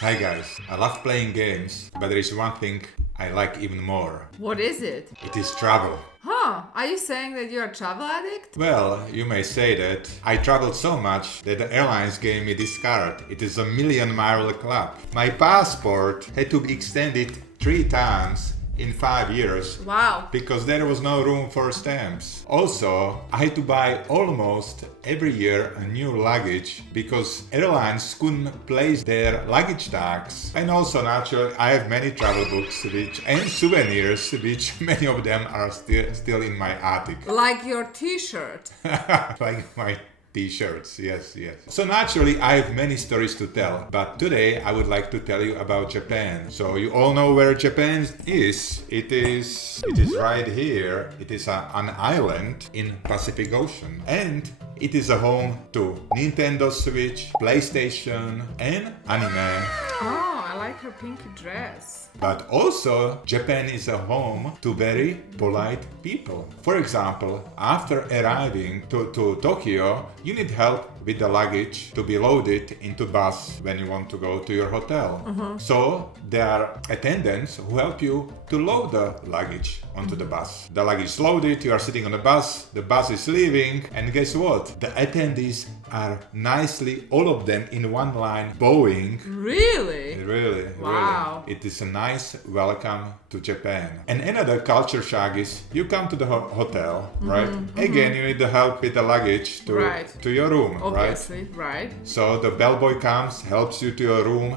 Hi guys, I love playing games, but there is one thing I like even more. What is it? It is travel. Huh, are you saying that you're a travel addict? Well, you may say that. I traveled so much that the airlines gave me this card. It is a million-mile club. My passport had to be extended 3 times in 5 years. Wow. Because there was no room for stamps. Also, I had to buy almost every year a new luggage because airlines couldn't place their luggage tags. And also, naturally, I have many travel books and souvenirs, which many of them are still in my attic. Like your t-shirt. Like my t-shirts, yes. So naturally, I have many stories to tell, but today I would like to tell you about Japan. So you all know where Japan is. It is right here. It is an island in Pacific Ocean, and it is a home to Nintendo Switch, PlayStation, and anime. Oh, I like her pinky dress. But also, Japan is a home to very polite people. For example, after arriving to Tokyo, you need help with the luggage to be loaded into bus when you want to go to your hotel. So there are attendants who help you to load the luggage onto the bus. The luggage is loaded, you are sitting on the bus is leaving, and guess what? The attendees are nicely, all of them in one line, bowing. Really? Wow. It is a nice welcome to Japan. And another culture shock is you come to the hotel, right? Again, you need the help with the luggage to your room, Obviously, right? So the bellboy comes, helps you to your room,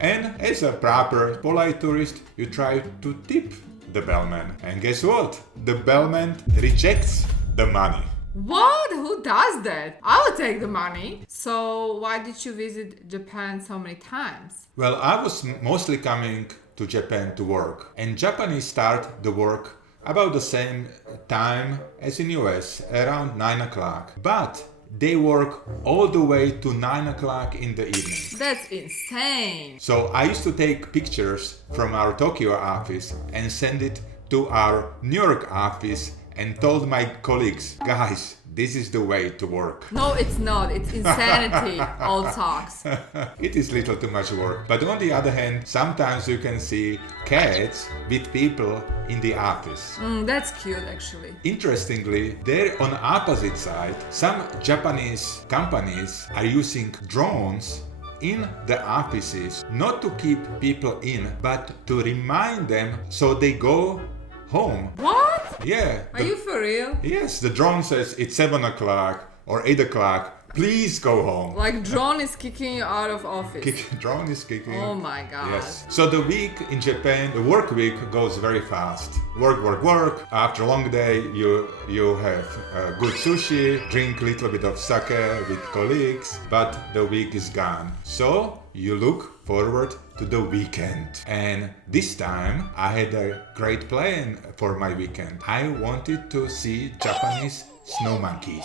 and as a proper polite tourist, you try to tip the bellman. And guess what? The bellman rejects the money. What? Who does that? I would take the money. So why did you visit Japan so many times? Well, I was mostly coming to Japan to work, and Japanese start the work about the same time as in US, around 9 o'clock. But they work all the way to 9 o'clock in the evening. That's insane. So I used to take pictures from our Tokyo office and send it to our New York office and told my colleagues, guys, this is the way to work. No, it's not. It's insanity, OldSocks. It is little too much work. But on the other hand, sometimes you can see cats with people in the office. That's cute, actually. Interestingly, there on the opposite side, some Japanese companies are using drones in the offices, not to keep people in, but to remind them so they go home. What? Yeah. Are you for real? Yes, the drone says it's 7 o'clock or 8 o'clock. Please go home. Like drone is kicking you out of office. Drone is kicking. Oh my god. Yes. So the week in Japan, the work week goes very fast. Work. After a long day, you have good sushi, drink a little bit of sake with colleagues, but the week is gone. So you look forward to the weekend. And this time I had a great plan for my weekend. I wanted to see Japanese snow monkeys.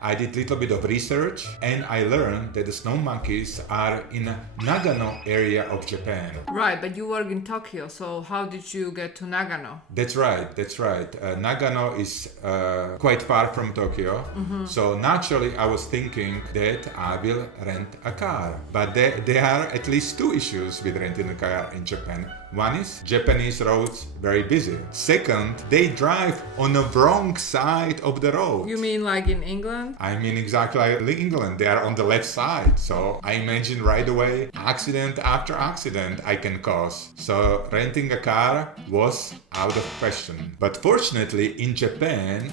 I did a little bit of research and I learned that the snow monkeys are in the Nagano area of Japan. Right, but you work in Tokyo, so how did you get to Nagano? That's right. Nagano is quite far from Tokyo. So naturally I was thinking that I will rent a car. But there are at least 2 issues with renting a car in Japan. One is Japanese roads very busy. Second, they drive on the wrong side of the road. You mean like in England? I mean exactly like England. They are on the left side. So I imagine right away accident after accident I can cause. So renting a car was out of question. But fortunately in Japan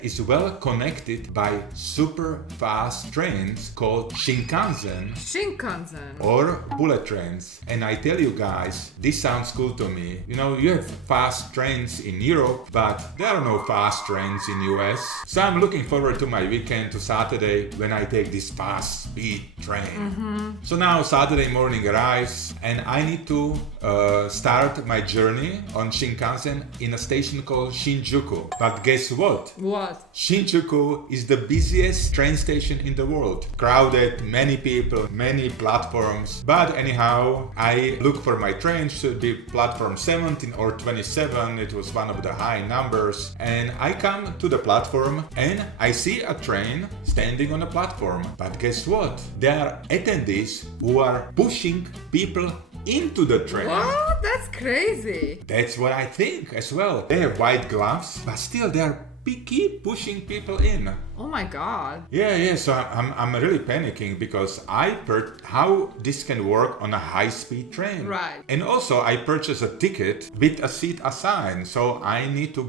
is well connected by super fast trains called Shinkansen or bullet trains. And I tell you guys, this sounds cool to me. You know, you have fast trains in Europe, but there are no fast trains in US. So I'm looking forward to my weekend, to Saturday, when I take this fast speed train. So now Saturday morning arrives and I need to start my journey on Shinkansen in a station called Shinjuku. But guess what? What? Shinjuku is the busiest train station in the world. Crowded, many people, many platforms. But anyhow, I look for my train, should be platform 17 or 27. It was one of the high numbers. And I come to the platform platform and I see a train standing on a platform. But guess what? There are attendees who are pushing people into the train. What? That's crazy. That's what I think as well. They have white gloves, but still they are keep pushing people in. Oh my god. Yeah. So I'm really panicking because how this can work on a high-speed train. Right. And also I purchased a ticket with a seat assigned, so I need to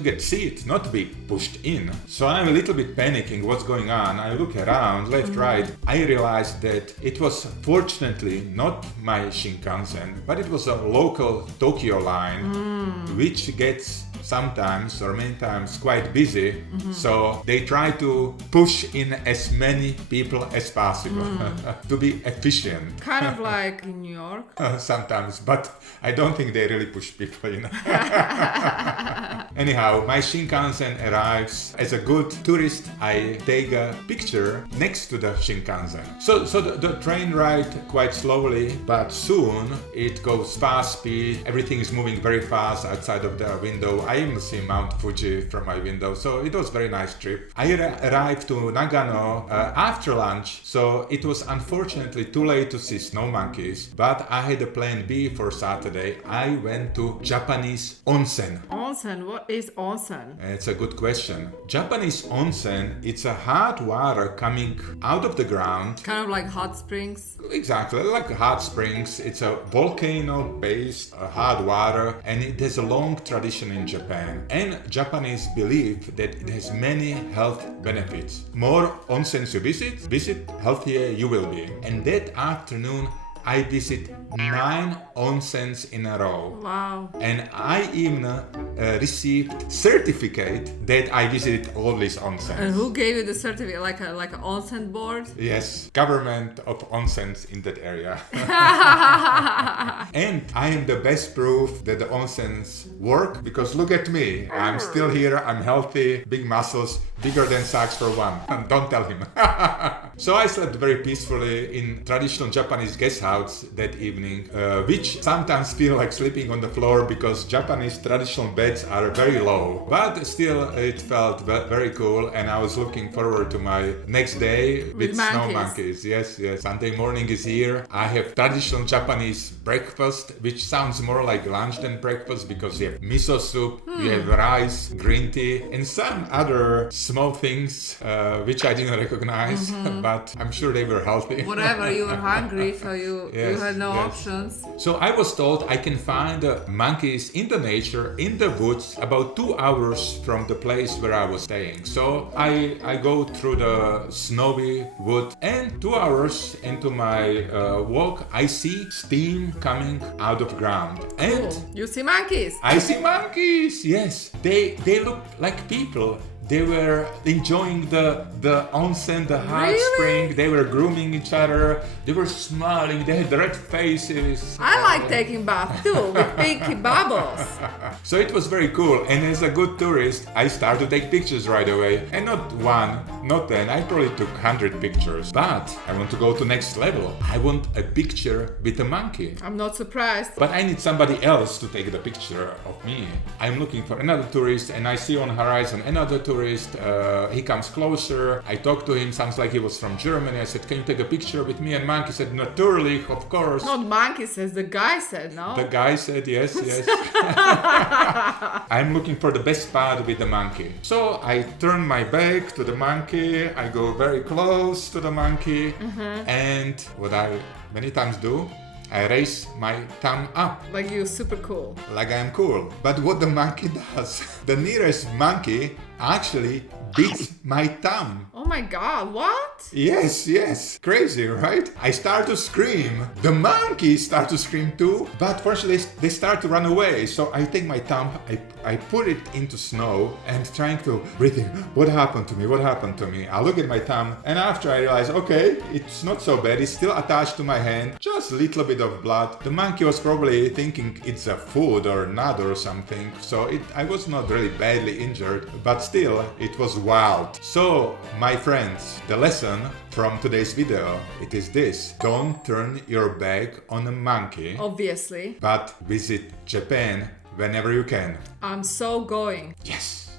get seat, not to be pushed in. So I'm a little bit panicking. What's going on? I look around, left, right. I realized that it was fortunately not my Shinkansen, but it was a local Tokyo line, which gets sometimes or many times quite busy, so they try to push in as many people as possible to be efficient. Kind of like in New York. Sometimes, but I don't think they really push people in. Anyhow, my Shinkansen arrives. As a good tourist, I take a picture next to the Shinkansen. So the train ride quite slowly, but soon it goes fast speed. Everything is moving very fast outside of the window. I even see Mount Fuji from my window, so it was a very nice trip. I arrived to Nagano after lunch, so it was unfortunately too late to see snow monkeys, but I had a plan B for Saturday. I went to Japanese onsen. Onsen? What is onsen? It's a good question. Japanese onsen, it's a hot water coming out of the ground. Kind of like hot springs. Exactly, like hot springs. It's a volcano-based hot water, and it has a long tradition in Japan. And Japanese believe that it has many health benefits. More onsens you visit, healthier you will be. And that afternoon, I visit 9 onsens in a row. Wow. And I even received certificate that I visited all these onsens. And who gave you the certificate? Like an onsen board? Yes, government of onsens in that area. And I am the best proof that the onsens work because look at me. I'm still here, I'm healthy, big muscles, bigger than socks for one. And don't tell him. So I slept very peacefully in traditional Japanese guest house that evening, which sometimes feel like sleeping on the floor because Japanese traditional beds are very low. But still, it felt very cool, and I was looking forward to my next day with snow monkeys. Yes. Sunday morning is here. I have traditional Japanese breakfast, which sounds more like lunch than breakfast because you have miso soup, you have rice, green tea, and some other small things which I didn't recognize, but I'm sure they were healthy. Whatever, you were hungry, so you had no options. So I was told I can find monkeys in the nature, in the woods, about 2 hours from the place where I was staying. So I go through the snowy wood, and 2 hours into my walk, I see steam coming out of ground. And cool. You see monkeys? I see monkeys, yes. They look like people. They were enjoying the onsen, the hot spring. They were grooming each other. They were smiling. They had red faces. I like taking bath too, with pinky bubbles. So it was very cool. And as a good tourist, I started to take pictures right away. And not one, not 10. I probably took 100 pictures. But I want to go to next level. I want a picture with a monkey. I'm not surprised. But I need somebody else to take the picture of me. I'm looking for another tourist, and I see on the horizon another tourist. He comes closer. I talk to him. Sounds like he was from Germany. I said, "Can you take a picture with me?" And monkey said, "Naturally, of course." Not monkey says, the guy said, no? The guy said, yes. I'm looking for the best spot with the monkey. So I turn my back to the monkey. I go very close to the monkey. And what I many times do, I raise my thumb up. Like you're super cool. Like I am cool. But what the monkey does, the nearest monkey actually beats my thumb. Oh my god, what? Yes. Crazy, right? I start to scream. The monkeys start to scream too, but fortunately they start to run away. So I take my thumb, I put it into snow and trying to breathe in. What happened to me? I look at my thumb, and after I realize, okay, it's not so bad. It's still attached to my hand, just a little bit of blood. The monkey was probably thinking it's a food or nut or something. So I was not really badly injured, but still, it was wild. So, my friends, the lesson from today's video, it is this: don't turn your back on a monkey. Obviously. But visit Japan whenever you can. I'm so going. Yes.